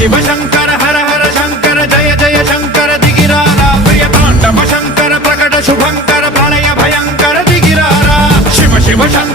शिव शंकर हर हर शंकर जय जय शंकर दिगिरारा प्रिय तांडव शंकर प्रकट शुभंकर प्रलय भयंकर दिगिरारा शिव शिव शंकर